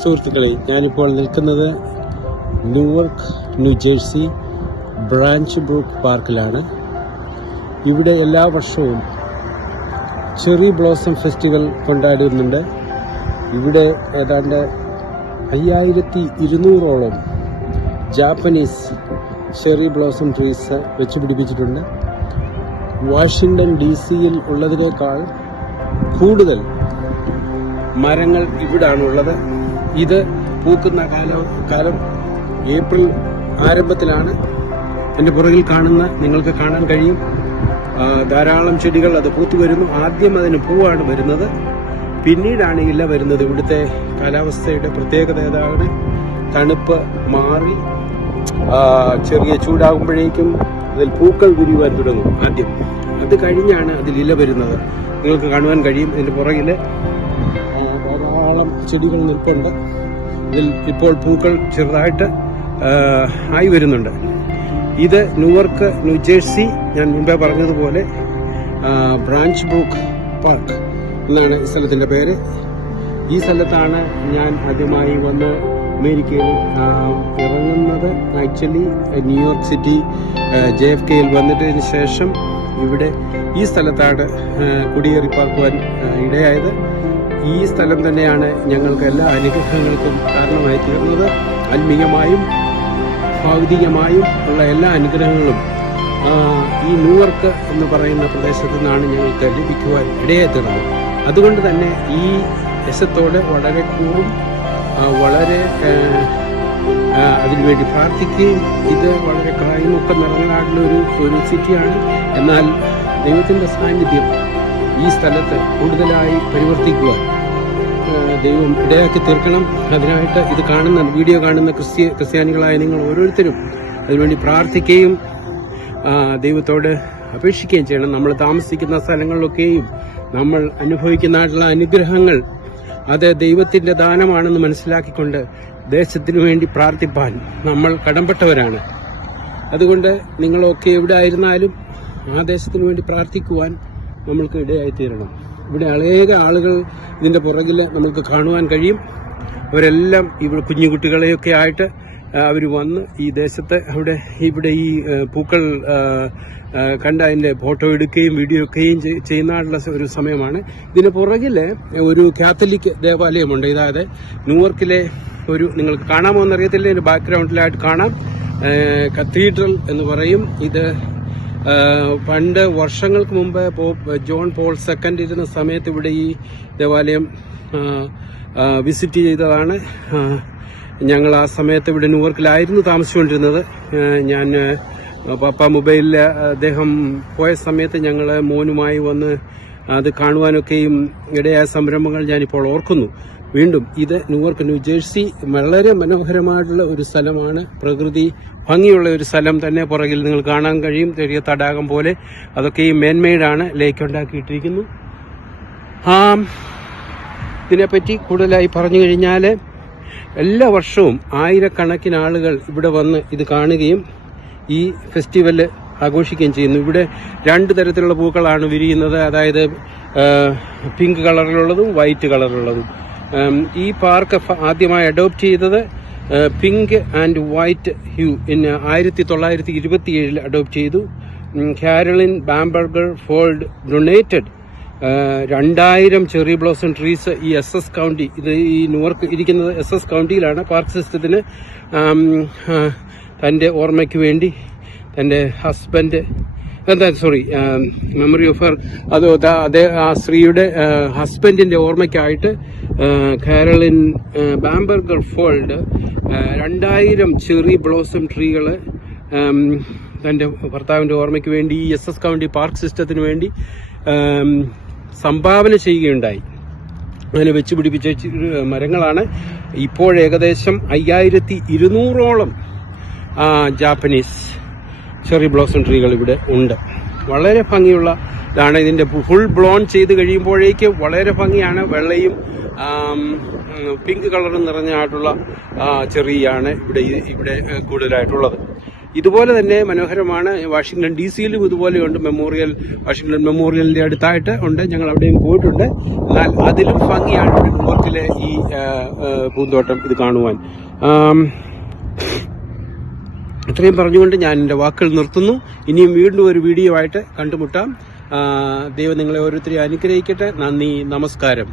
സുഹൃത്തുക്കളെ, ഞാനിപ്പോൾ നിൽക്കുന്നത് ന്യൂവർക്ക് ന്യൂജേഴ്സി ബ്രാഞ്ച് ബ്രൂക്ക് പാർക്കിലാണ്. ഇവിടെ എല്ലാ വർഷവും ചെറി ബ്ലോസം ഫെസ്റ്റിവൽ കൊണ്ടാടുന്നുണ്ട്. ഇവിടെ ഏതാണ്ട് 5200ഓളം ജാപ്പനീസ് ചെറി ബ്ലോസം ട്രീസ് വെച്ചുപിടിപ്പിച്ചിട്ടുണ്ട്. വാഷിംഗ്ടൺ DC-യിൽ ഉള്ളതിനേക്കാൾ കൂടുതൽ മരങ്ങൾ ഇവിടാണുള്ളത്. ഇത് പൂക്കുന്ന കാലം ഏപ്രിൽ ആരംഭത്തിലാണ്. എൻ്റെ പുറകിൽ നിങ്ങൾക്ക് കാണാൻ കഴിയും ധാരാളം ചെടികൾ അത് പൂത്തു വരുന്നു. ആദ്യം അതിന് പൂവാണ് വരുന്നത്, പിന്നീടാണ് ഇല വരുന്നത്. ഇവിടുത്തെ കാലാവസ്ഥയുടെ പ്രത്യേകത ഏതാണ്? തണുപ്പ് മാറി ചെറിയ ചൂടാകുമ്പോഴേക്കും അതിൽ പൂക്കൾ വിരിയുവാൻ തുടങ്ങും ആദ്യം. അത് കഴിഞ്ഞാണ് അതിൽ ഇല വരുന്നത്. നിങ്ങൾക്ക് കാണുവാൻ കഴിയും ഇതിൻ്റെ പുറകിൽ ധാരാളം ചെടികൾ നിൽപ്പുണ്ട്. ഇതിൽ ഇപ്പോൾ പൂക്കൾ ചെറുതായിട്ട് ആയി വരുന്നുണ്ട്. ഇത് ന്യൂവർക്ക് ന്യൂജേഴ്സി, ഞാൻ മുമ്പേ പറഞ്ഞതുപോലെ ബ്രാഞ്ച് ബ്രൂക്ക് പാർക്ക് എന്നാണ് ഈ സ്ഥലത്തിൻ്റെ പേര്. ഈ സ്ഥലത്താണ് ഞാൻ ആദ്യമായി വന്ന് അമേരിക്കയിൽ ഇറങ്ങുന്നത്. ആക്ച്വലി ന്യൂയോർക്ക് സിറ്റി JFKയിൽ വന്നിട്ടതിന് ശേഷം ഇവിടെ ഈ സ്ഥലത്താണ് കുടിയേറി പാർക്കുവാൻ ഇടയായത്. ഈ സ്ഥലം തന്നെയാണ് ഞങ്ങൾക്ക് എല്ലാ അനുഗ്രഹങ്ങൾക്കും കാരണമായി തീർന്നത്. ആത്മീയമായും ഭൗതികമായും ഉള്ള എല്ലാ അനുഗ്രഹങ്ങളും ഈ ന്യൂവർക്ക് എന്ന് പറയുന്ന പ്രദേശത്തു നിന്നാണ് ഞങ്ങൾക്ക് ലഭിക്കുവാൻ ഇടയായി തീർന്നത്. അതുകൊണ്ട് തന്നെ ഈ ദേശത്തോട് വളരെ കൂറും വളരെ അതിനുവേണ്ടി പ്രാർത്ഥിക്കുകയും, ഇത് വളരെ ക്രൈമൊക്കെ നിറഞ്ഞാടുന്ന ഒരു സിറ്റിയാണ്. എന്നാൽ ദൈവത്തിൻ്റെ സാന്നിധ്യം ഈ സ്ഥലത്ത് കൂടുതലായി പരിവർത്തിക്കുവാൻ ദൈവം ഇടയാക്കി തീർക്കണം. അതിനായിട്ട് ഇത് വീഡിയോ കാണുന്ന ക്രിസ്ത്യാനികളായ നിങ്ങൾ ഓരോരുത്തരും അതിനുവേണ്ടി പ്രാർത്ഥിക്കുകയും ദൈവത്തോട് അപേക്ഷിക്കുകയും ചെയ്യണം. നമ്മൾ താമസിക്കുന്ന സ്ഥലങ്ങളിലൊക്കെയും നമ്മൾ അനുഭവിക്കുന്നതായിട്ടുള്ള അനുഗ്രഹങ്ങൾ അത് ദൈവത്തിൻ്റെ ദാനമാണെന്ന് മനസ്സിലാക്കിക്കൊണ്ട് ദേശത്തിനു വേണ്ടി പ്രാർത്ഥിപ്പാൻ നമ്മൾ കടംപ്പെട്ടവരാണ്. അതുകൊണ്ട് നിങ്ങളൊക്കെ എവിടെ ആയിരുന്നാലും ആ ദേശത്തിനു വേണ്ടി പ്രാർത്ഥിക്കുവാൻ നമ്മൾക്ക് ഇടയായിത്തീരണം. ഇവിടെ അനേക ആളുകൾ ഇതിൻ്റെ പുറകിൽ നമുക്ക് കാണുവാൻ കഴിയും. അവരെല്ലാം ഇവിടെ കുഞ്ഞുകുട്ടികളെയൊക്കെ ആയിട്ട് അവർ വന്ന് ഈ ദേശത്ത് ഇവിടെ ഈ പൂക്കൾ കണ്ട് അതിൻ്റെ ഫോട്ടോ എടുക്കുകയും വീഡിയോ എടുക്കുകയും ചെയ്യുന്നതായിട്ടുള്ള ഒരു സമയമാണ്. ഇതിന് പുറകിൽ ഒരു കാത്തലിക് ദേവാലയമുണ്ട്. അതായത് ന്യൂയോർക്കിലെ നിങ്ങൾക്ക് കാണാമോ എന്നറിയത്തില്ല, ഇതിൻ്റെ ബാക്ക്ഗ്രൗണ്ടിലായിട്ട് കാണാം കത്തീഡ്രൽ എന്ന് പറയും. ഇത് പണ്ട് വർഷങ്ങൾക്ക് മുമ്പ് ജോൺ പോൾ II ഇരുന്ന സമയത്ത് ഇവിടെ ഈ ദേവാലയം വിസിറ്റ് ചെയ്തതാണ്. ഞങ്ങൾ ആ സമയത്ത് ഇവിടെ ന്യൂയോർക്കിലായിരുന്നു താമസിച്ചുകൊണ്ടിരുന്നത്. ഞാൻ പപ്പ മൊബൈലിൽ അദ്ദേഹം പോയ സമയത്ത് ഞങ്ങൾ മോനുമായി വന്ന് അത് കാണുവാനൊക്കെയും ഇടയായ സംരംഭങ്ങൾ ഞാനിപ്പോൾ ഓർക്കുന്നു. വീണ്ടും ഇത് ന്യൂവർക്ക് ന്യൂജേഴ്സി വളരെ മനോഹരമായിട്ടുള്ള ഒരു സ്ഥലമാണ്. പ്രകൃതി ഭംഗിയുള്ള ഒരു സ്ഥലം തന്നെ. പുറകിൽ നിങ്ങൾ കാണാൻ കഴിയും ചെറിയ തടാകം പോലെ. അതൊക്കെ ഈ മേൻമെയ്ഡാണ്, ലേക്ക് ഉണ്ടാക്കിയിട്ടിരിക്കുന്നു. ഇതിനെപ്പറ്റി കൂടുതലായി പറഞ്ഞു കഴിഞ്ഞാൽ എല്ലാ വർഷവും ആയിരക്കണക്കിന് ആളുകൾ ഇവിടെ വന്ന് ഇത് കാണുകയും ഈ ഫെസ്റ്റിവല് ആഘോഷിക്കുകയും ചെയ്യുന്നു. ഇവിടെ 2 തരത്തിലുള്ള പൂക്കളാണ് വിരിയുന്നത്. അതായത് പിങ്ക് കളറിലുള്ളതും വൈറ്റ് കളറിലുള്ളതും. ഈ പാർക്ക് ആദ്യമായി അഡോപ്റ്റ് ചെയ്തത് pink and white hue 1927 adopt ചെയ്തു. Caroline Bamberger Fuld donated 2000 cherry blossom trees ഈ SS കൗണ്ടി, ഇത് ഈ ന്യൂയോർക്ക് ഇരിക്കുന്നത് SS കൗണ്ടിയിലാണ്. പാർക്ക് സിസ്റ്റത്തിന് തൻ്റെ ഓർമ്മയ്ക്ക് വേണ്ടി തൻ്റെ ഹസ്ബൻഡ് മെമ്മറി ഓഫ് ഹർ ആ സ്ത്രീയുടെ ഹസ്ബൻഡിന്റെ ഓർമ്മയ്ക്കായിട്ട് Caroline Bamberger fold 2000 cherry blossom ട്രീകൾ തൻ്റെ ഭർത്താവിൻ്റെ ഓർമ്മയ്ക്ക് വേണ്ടി ഈ SS കൗണ്ടി പാർക്ക് സിസ്റ്റത്തിന് വേണ്ടി സംഭാവന ചെയ്യുകയുണ്ടായി. അങ്ങനെ വെച്ച് പിടിപ്പിച്ച മരങ്ങളാണ്. ഇപ്പോൾ ഏകദേശം 5200ഓളം ജാപ്പനീസ് ചെറി ബ്ലോസം ട്രീകൾ ഇവിടെ ഉണ്ട്. വളരെ ഭംഗിയുള്ള ഇതാണ്. ഇതിൻ്റെ ഫുൾ ബ്ലോൺ ചെയ്ത് കഴിയുമ്പോഴേക്ക് വളരെ ഭംഗിയാണ്. വെള്ളയും പിങ്ക് കളറും നിറഞ്ഞായിട്ടുള്ള ചെറിയാണ് ഇവിടെ കൂടുതലായിട്ടുള്ളത്. ഇതുപോലെ തന്നെ മനോഹരമാണ് വാഷിംഗ്ടൺ DC-യിലും ഇതുപോലെയുണ്ട്. വാഷിംഗ്ടൺ മെമ്മോറിയലിന്റെ അടുത്തായിട്ട് ഉണ്ട്. ഞങ്ങൾ അവിടെയും പോയിട്ടുണ്ട്. എന്നാൽ അതിലും ഭംഗിയാണ് ന്യൂയോർക്കിലെ ഈ പൂന്തോട്ടം ഇത് കാണുവാൻ. ഇത്രയും പറഞ്ഞുകൊണ്ട് ഞാൻ എൻ്റെ വാക്കുകൾ നിർത്തുന്നു. ഇനിയും വീണ്ടും ഒരു വീഡിയോ ആയിട്ട് കണ്ടുമുട്ടാം. ദൈവം നിങ്ങളെ ഓരോരുത്തരെയും അനുഗ്രഹിക്കട്ടെ. നന്ദി, നമസ്കാരം.